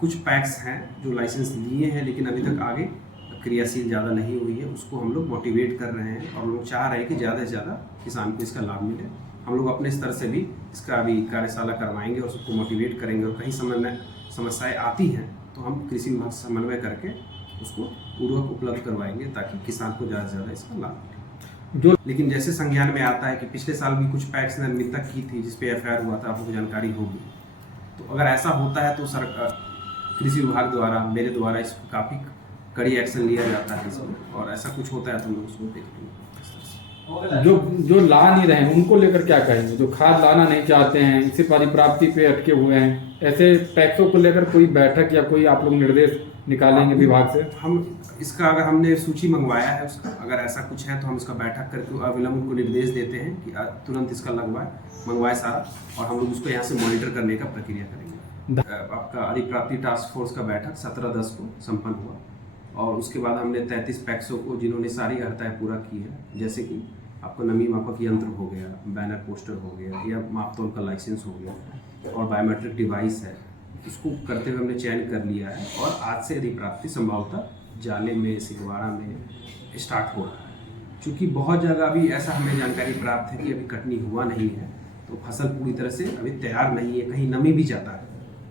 कुछ पैक्स हैं जो लाइसेंस लिए हैं लेकिन अभी तक आगे क्रियाशील ज़्यादा नहीं हुई है, उसको हम लोग मोटिवेट कर रहे हैं और लोग चाह रहे हैं कि ज़्यादा से ज़्यादा किसान को इसका लाभ मिले। हम लोग अपने स्तर से भी इसका अभी कार्यशाला करवाएंगे और सबको मोटिवेट करेंगे, और कहीं समस्याएं आती हैं तो हम कृषि विभाग से समन्वय करके उसको पूर्वक उपलब्ध करवाएंगे ताकि किसान को ज़्यादा से ज़्यादा इसका लाभ मिले। लेकिन जैसे संज्ञान में आता है कि पिछले साल भी कुछ पैक्स ने अनियमितता की थी जिस पे एफआईआर हुआ था, आपको जानकारी होगी, तो अगर ऐसा होता है तो कृषि विभाग द्वारा, मेरे द्वारा इस पर काफ़ी कड़ी एक्शन लिया जाता है इसमें, और ऐसा कुछ होता है तो हम उसको देखते हैं। जो ला नहीं रहे हैं उनको लेकर क्या कहेंगे? जो खाद लाना नहीं चाहते हैं, इसे परिप्राप्ति पे अटके हुए हैं, ऐसे पैक्सों को लेकर कोई बैठक या कोई आप लोग निर्देश निकालेंगे विभाग से? हम इसका अगर हमने सूची मंगवाया है उसका, अगर ऐसा कुछ है तो हम इसका बैठक करके अविलंब उनको निर्देश देते हैं कि तुरंत इसका मंगवाए सारा, और हम लोग उसको यहाँ से मॉनिटर करने का प्रक्रिया करेंगे। आपका अधिप्राप्ति टास्क फोर्स का बैठक 17/10 को संपन्न हुआ, और उसके बाद हमने 33 पैक्सों को जिन्होंने सारी अर्हताएँ पूरा की है, जैसे कि आपका नमी मापक यंत्र हो गया, बैनर पोस्टर हो गया, या मापतौल का लाइसेंस हो गया, और बायोमेट्रिक डिवाइस है, इसको करते हुए हमने चयन कर लिया है। और आज से अधिप्राप्ति संभवतः जाले में, सिगवाड़ा में स्टार्ट हो रहा है। चूँकि बहुत जगह अभी ऐसा हमें जानकारी प्राप्त है कि अभी कटनी हुआ नहीं है, तो फसल पूरी तरह से अभी तैयार नहीं है, कहीं नमी भी जाता है।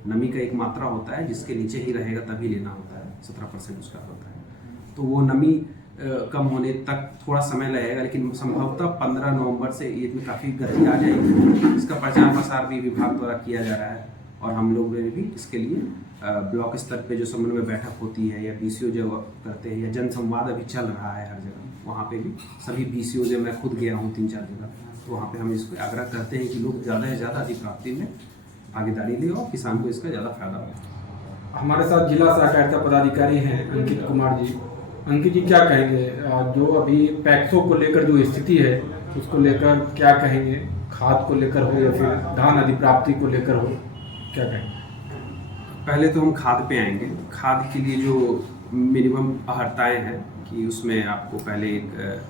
नमी का एक मात्रा होता है जिसके नीचे ही रहेगा तभी लेना होता है, 17% उसका होता है, तो वो नमी कम होने तक थोड़ा समय लगेगा, लेकिन संभवतः 15 नवंबर से इसमें काफ़ी गति आ जाएगी। इसका प्रचार प्रसार भी विभाग द्वारा किया जा रहा है, और हम लोग भी इसके लिए ब्लॉक स्तर पे जो समन्वय बैठक होती है, या बीसीओ जो करते हैं, या जन संवाद अभी चल रहा है हर जगह, वहाँ पे भी सभी बीसीओ जो मैं खुद गया हूँ 3-4 जगह, तो वहाँ पे हम इसको आग्रह करते हैं कि लोग ज़्यादा से ज़्यादा अधिप्राप्ति में भागीदारी ले और किसान को इसका ज़्यादा फायदा हो। हमारे साथ जिला सहकारिता पदाधिकारी हैं अंकित कुमार जी। अंकित जी, क्या कहेंगे जो अभी पैक्सों को लेकर जो स्थिति है उसको लेकर क्या कहेंगे? खाद को लेकर हो या फिर धान अधिप्राप्ति को लेकर हो, क्या कहेंगे? पहले तो हम खाद पे आएंगे। खाद के लिए जो मिनिमम अर्हताएँ हैं कि उसमें आपको पहले एक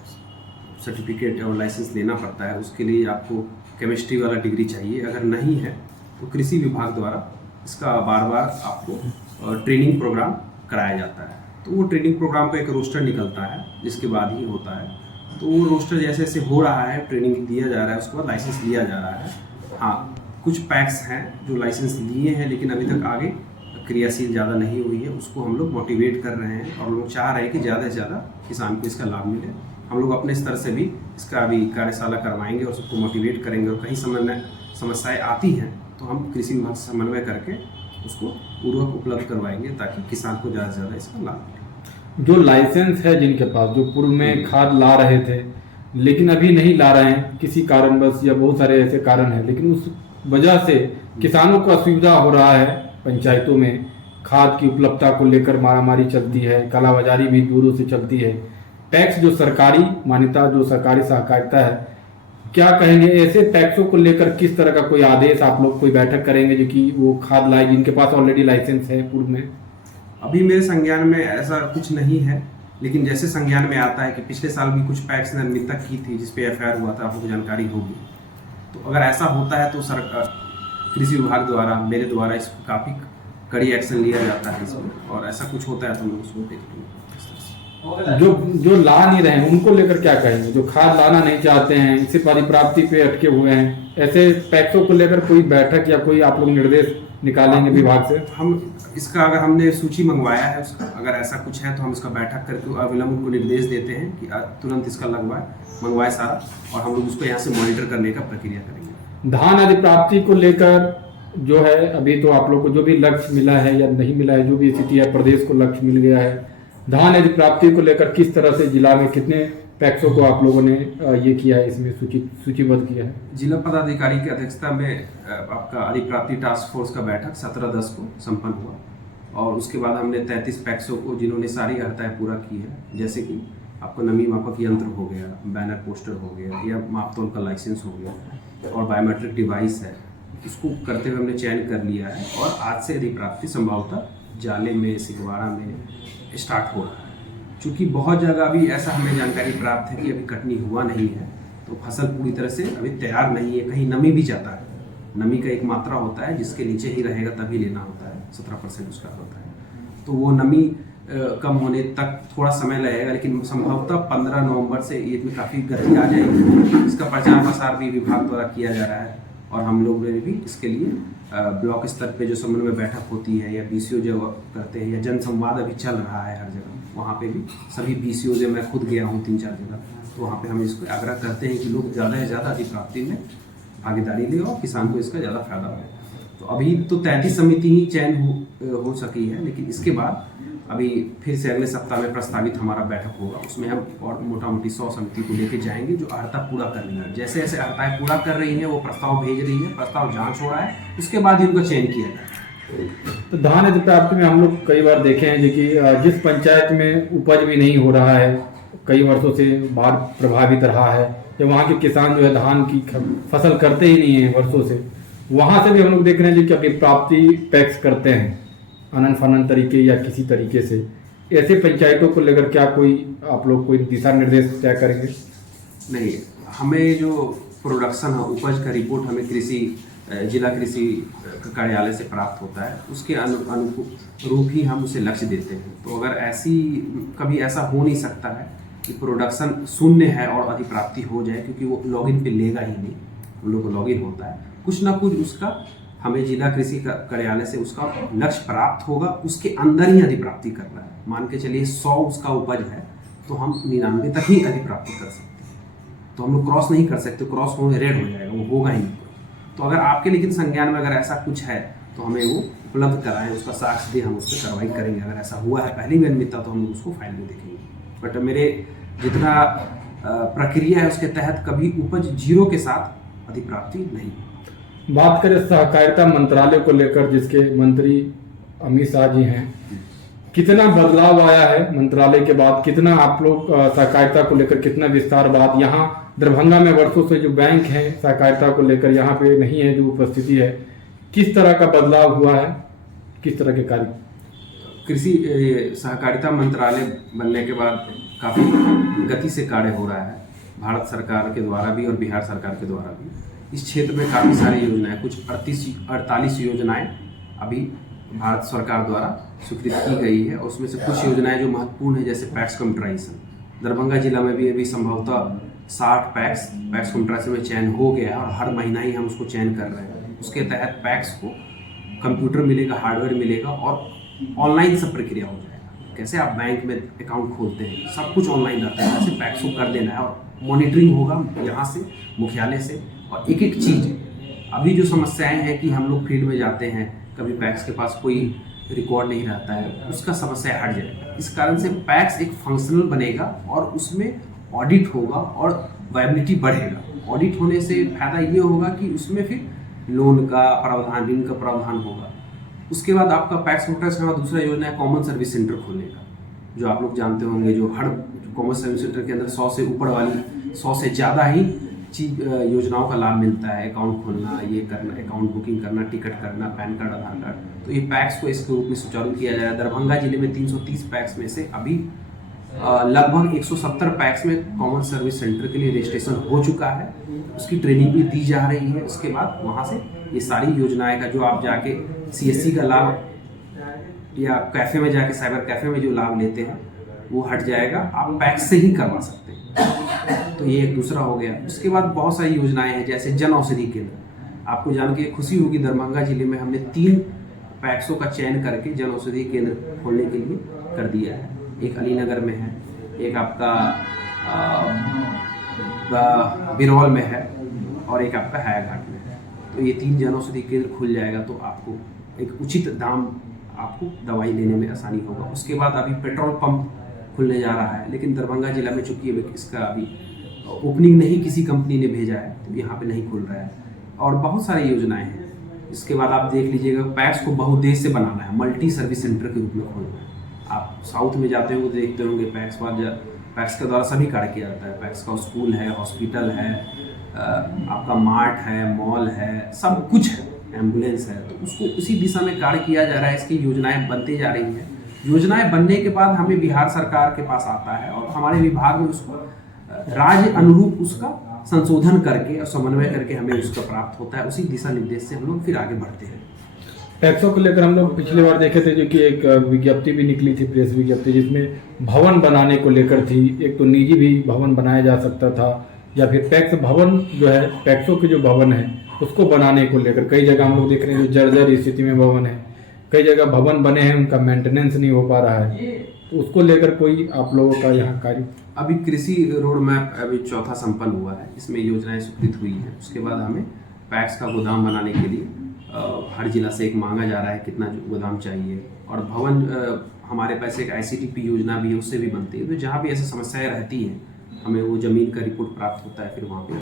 सर्टिफिकेट और लाइसेंस लेना पड़ता है, उसके लिए आपको केमिस्ट्री वाला डिग्री चाहिए। अगर नहीं है तो कृषि विभाग द्वारा इसका बार आपको ट्रेनिंग प्रोग्राम कराया जाता है, तो वो ट्रेनिंग प्रोग्राम का एक रोस्टर निकलता है जिसके बाद ही होता है। तो वो रोस्टर जैसे जैसे हो रहा है, ट्रेनिंग दिया जा रहा है, उसके बाद लाइसेंस लिया जा रहा है। हाँ, कुछ पैक्स हैं जो लाइसेंस लिए हैं लेकिन अभी तक आगे क्रियाशील ज़्यादा नहीं हुई है, उसको हम लोग मोटिवेट कर रहे हैं, और लोग चाह रहे हैं कि ज़्यादा से ज़्यादा किसान को इसका लाभ मिले। हम लोग अपने स्तर से भी इसका अभी कार्यशाला करवाएंगे और सबको मोटिवेट करेंगे, और कहीं समस्याएँ आती हैं तो हम कृषि विभाग से समन्वय करके उसको पूर्वक उपलब्ध करवाएंगे ताकि किसान को ज़्यादा से ज़्यादा इसका लाभ मिले। जो लाइसेंस है जिनके पास, जो पूर्व में खाद ला रहे थे लेकिन अभी नहीं ला रहे हैं किसी कारणवश, या बहुत सारे ऐसे कारण हैं, लेकिन उस वजह से किसानों को असुविधा हो रहा है। पंचायतों में खाद की उपलब्धता को लेकर मारामारी चलती है, कालाबाजारी भी दूरों से चलती है। पैक्स जो सरकारी मान्यता, जो सरकारी सहकारिता है, क्या कहेंगे ऐसे पैक्सों को लेकर? किस तरह का कोई आदेश आप लोग कोई बैठक करेंगे जो कि वो खाद लाए जिनके पास ऑलरेडी लाइसेंस है पूर्व में? अभी मेरे संज्ञान में ऐसा कुछ नहीं है, लेकिन जैसे संज्ञान में आता है कि पिछले साल भी कुछ पैक्स ने अनियमितता की थी जिस पे एफआईआर हुआ था, आपको जानकारी होगी, तो अगर ऐसा होता है तो कृषि विभाग द्वारा, मेरे द्वारा इस पर काफ़ी कड़ी एक्शन लिया जाता है इसमें, और ऐसा कुछ होता है तो हम लोग उसको देखते हैं। जो ला नहीं रहे हैं उनको लेकर क्या कहेंगे? जो खाद लाना नहीं चाहते हैं, इसे परिप्राप्ति पे अटके हुए हैं, ऐसे पैक्सों को लेकर कोई बैठक या कोई आप लोग निर्देश निकालेंगे विभाग से? हम इसका अगर हमने सूची मंगवाया है उसका, अगर ऐसा कुछ है तो हम इसका बैठक करके अविलंब उनको निर्देश देते हैं कि तुरंत इसका मंगवाए सारा, और हम लोग उसको यहाँ से मॉनिटर करने का प्रक्रिया करेंगे। धान अधिप्राप्ति को लेकर जो है, अभी तो आप लोग को जो भी लक्ष्य मिला है या नहीं मिला है, जो भी स्थिति है, प्रदेश को लक्ष्य मिल गया है, धान अधिप्राप्ति को लेकर किस तरह से जिला में कितने पैक्सों को आप लोगों ने ये किया है, इसमें सूचीबद्ध किया है? जिला पदाधिकारी की अध्यक्षता में आपका अधिप्राप्ति टास्क फोर्स का बैठक 17/10 को संपन्न हुआ, और उसके बाद हमने 33 पैक्सों को जिन्होंने सारी अर्हताएँ पूरा की है, जैसे कि आपका नमी मापक यंत्र हो गया, बैनर पोस्टर हो गया, या मापतौल का लाइसेंस हो गया, और बायोमेट्रिक डिवाइस है, इसको करते हुए हमने चयन कर लिया है। और आज से अधिप्राप्ति संभवतः जाले में, सिगवाड़ा में स्टार्ट हो रहा है। चूँकि बहुत जगह अभी ऐसा हमें जानकारी प्राप्त है कि अभी कटनी हुआ नहीं है, तो फसल पूरी तरह से अभी तैयार नहीं है, कहीं नमी भी जाता है। नमी का एक मात्रा होता है जिसके नीचे ही रहेगा तभी लेना होता है। 17% उसका होता है। तो वो नमी कम होने तक थोड़ा समय लगेगा, लेकिन संभवतः 15 नवंबर से इसमें काफ़ी गति आ जाएगी। इसका प्रचार प्रसार भी विभाग द्वारा किया जा रहा है और हम लोग भी इसके लिए ब्लॉक स्तर पे जो समन्वय बैठक होती है या BCO जो करते हैं या जन संवाद अभी चल रहा है हर जगह, वहाँ पे भी सभी BCO जो मैं खुद गया हूँ 3-4 जगह, तो वहाँ पे हम इसको आग्रह करते हैं कि लोग ज़्यादा से ज़्यादा अधिप्राप्ति में भागीदारी ले और किसान को इसका ज़्यादा फायदा हो। तो अभी तो 33 समिति ही चयन हो सकी है, लेकिन इसके बाद अभी फिर से अगले सप्ताह में प्रस्तावित हमारा बैठक होगा, उसमें हम और मोटा मोटी 100 समिति को लेके जाएंगे जो अर्हता पूरा कर रही है। जैसे जैसे अर्हताएँ पूरा कर रही हैं वो प्रस्ताव भेज रही है, प्रस्ताव जांच हो रहा है, उसके बाद ही उनका चयन किया जाएगा। तो धान अधिप्राप्ति में हम लोग कई बार देखे हैं कि जिस पंचायत में उपज भी नहीं हो रहा है, कई वर्षों से बाढ़ प्रभावित रहा है, या वहाँ के किसान जो है धान की फसल करते ही नहीं है वर्षों से, वहाँ से भी हम लोग देख रहे हैं कि अधिप्राप्ति टैक्स करते हैं अनंत फनन तरीके या किसी तरीके से। ऐसे पंचायतों को लेकर क्या कोई आप लोग कोई दिशा निर्देश तय करेंगे? नहीं, हमें जो प्रोडक्शन है उपज का रिपोर्ट हमें जिला कृषि कार्यालय से प्राप्त होता है, उसके अनुरूप ही हम उसे लक्ष्य देते हैं। तो अगर कभी ऐसा हो नहीं सकता है कि प्रोडक्शन शून्य है और अधिप्राप्ति हो जाए, क्योंकि वो लॉगिन पे लेगा ही नहीं, हम लोग को लॉगिन होता है, कुछ ना कुछ उसका हमें जिला कृषि कार्यालय से उसका लक्ष्य प्राप्त होगा, उसके अंदर ही अधिप्राप्ति करना है। मान के चलिए 100 उसका उपज है तो हम 99 तक ही अधिप्राप्ति कर सकते हैं, तो हम लोग क्रॉस नहीं कर सकते, क्रॉस होने रेड हो जाएगा, वो होगा ही नहीं। तो अगर आपके लेकिन संज्ञान में अगर ऐसा कुछ है तो हमें वो उपलब्ध कराएं, उसका साक्ष्य दें, हम उस पर कार्रवाई करेंगे। अगर ऐसा हुआ है पहली भी अनियमितता तो हम उसको फाइल में देखेंगे। बट मेरे जितना प्रक्रिया है उसके तहत कभी उपज 0 के साथ अधिप्राप्ति नहीं। बात करें सहकारिता मंत्रालय को लेकर, जिसके मंत्री अमित शाह जी हैं, कितना बदलाव आया है मंत्रालय के बाद? कितना आप लोग सहकारिता को लेकर कितना विस्तारवाद यहाँ दरभंगा में वर्षों से जो बैंक है सहकारिता को लेकर यहाँ पे नहीं है, जो उपस्थिति है, किस तरह का बदलाव हुआ है, किस तरह के कार्य? कृषि सहकारिता मंत्रालय बनने के बाद काफ़ी गति से कार्य हो रहा है, भारत सरकार के द्वारा भी और बिहार सरकार के द्वारा भी। इस क्षेत्र में काफ़ी सारी योजनाएं, कुछ 48 योजनाएं अभी भारत सरकार द्वारा स्वीकृत की गई है, और उसमें से कुछ योजनाएं जो महत्वपूर्ण है, जैसे पैक्स कम्प्यूटराइजेशन। दरभंगा जिला में भी अभी संभवतः 60 पैक्स कम्प्यूटराइजेशन में चयन हो गया है और हर महीना ही हम उसको चयन कर रहे हैं। उसके तहत पैक्स को कंप्यूटर मिलेगा, हार्डवेयर मिलेगा और ऑनलाइन सब प्रक्रिया हो जाएगा। कैसे आप बैंक में अकाउंट खोलते हैं, सब कुछ ऑनलाइन रहता है, वैसे पैक्स को कर देना है और मॉनिटरिंग होगा यहाँ से मुख्यालय से, और एक एक चीज़। अभी जो समस्याएं हैं कि हम लोग फील्ड में जाते हैं, कभी पैक्स के पास कोई रिकॉर्ड नहीं रहता है, उसका समस्या हट जाएगा। इस कारण से पैक्स एक फंक्शनल बनेगा और उसमें ऑडिट होगा और वायबिलिटी बढ़ेगा। ऑडिट होने से फायदा ये होगा कि उसमें फिर लोन का प्रावधान, ऋण का प्रावधान होगा। उसके बाद आपका पैक्स कंप्यूटर्स के बाद दूसरा योजना है कॉमन सर्विस सेंटर खोलने का, जो आप लोग जानते होंगे, जो हर कॉमन सर्विस सेंटर के अंदर 100 से ऊपर वाली 100 से ज़्यादा ही योजनाओं का लाभ मिलता है। अकाउंट खोलना, ये करना, अकाउंट बुकिंग करना, टिकट करना, पैन कार्ड, आधार कार्ड। तो ये पैक्स को इसके रूप में सुचारू किया जा रहा है। दरभंगा जिले में 330 पैक्स में से अभी लगभग 170 पैक्स में कॉमन सर्विस सेंटर के लिए रजिस्ट्रेशन हो चुका है, उसकी ट्रेनिंग भी दी जा रही है। उसके बाद वहाँ से ये सारी योजनाएं का जो आप जाके CSC का लाभ या कैफ़े में जाके साइबर कैफ़े में जो लाभ लेते हैं वो हट जाएगा, आप पैक्स से ही करवा सकते हैं। तो ये एक दूसरा हो गया। उसके बाद बहुत सारी योजनाएं हैं, जैसे जन औषधि केंद्र। आपको जान के खुशी होगी, दरभंगा जिले में हमने 3 पैक्सों का चयन करके जन औषधि केंद्र खोलने के लिए कर दिया है। एक अलीनगर में है, एक आपका बिरौल में है और एक आपका हायाघाट में है। तो ये 3 जन औषधि केंद्र खुल जाएगा तो आपको एक उचित दाम, आपको दवाई लेने में आसानी होगा। उसके बाद अभी पेट्रोल पंप खुलने जा रहा है, लेकिन दरभंगा जिला में चूंकि इसका अभी ओपनिंग नहीं किसी कंपनी ने भेजा है तो यहाँ पे नहीं खुल रहा है। और बहुत सारी योजनाएं हैं। इसके बाद आप देख लीजिएगा, पैक्स को बहुउद्देश्य से बनाना है, मल्टी सर्विस सेंटर के रूप में खोलना है। आप साउथ में जाते होंगे तो देखते होंगे पैक्स के द्वारा सभी कार्य किया जाता है। पैक्स का स्कूल है, हॉस्पिटल है, आपका मार्ट है, मॉल है, सब कुछ है, एम्बुलेंस है। तो उसको उसी दिशा में कार्य किया जा रहा है। इसकी योजनाएं बनती जा रही हैं। योजनाएं बनने के बाद हमें बिहार सरकार के पास आता है और हमारे विभाग में उसको राज्य अनुरूप उसका संशोधन करके और समन्वय करके हमें उसका प्राप्त होता है। उसी दिशा निर्देश से हम लोग फिर आगे बढ़ते हैं। टैक्सों को लेकर हम लोग पिछली बार देखे थे जो कि एक विज्ञप्ति भी निकली थी, प्रेस विज्ञप्ति, जिसमें भवन बनाने को लेकर थी। एक तो निजी भी भवन बनाया जा सकता था, या फिर टैक्स भवन जो है, टैक्सों के जो भवन है उसको बनाने को लेकर कई जगह हम लोग देख रहे हैं जो जर्जर स्थिति में भवन है, कई जगह भवन बने हैं उनका मेंटेनेंस नहीं हो पा रहा है। तो उसको लेकर कोई आप लोगों का यहाँ कार्य? अभी कृषि रोड मैप अभी चौथा संपन्न हुआ है, इसमें योजनाएं स्वीकृत हुई हैं। उसके बाद हमें पैक्स का गोदाम बनाने के लिए हर जिला से एक मांगा जा रहा है कितना गोदाम चाहिए, और भवन हमारे पास एक ICTP योजना भी है, उससे भी बनती है। तो जहाँ भी ऐसी समस्याएं रहती हैं हमें वो जमीन का रिपोर्ट प्राप्त होता है, फिर वहाँ पे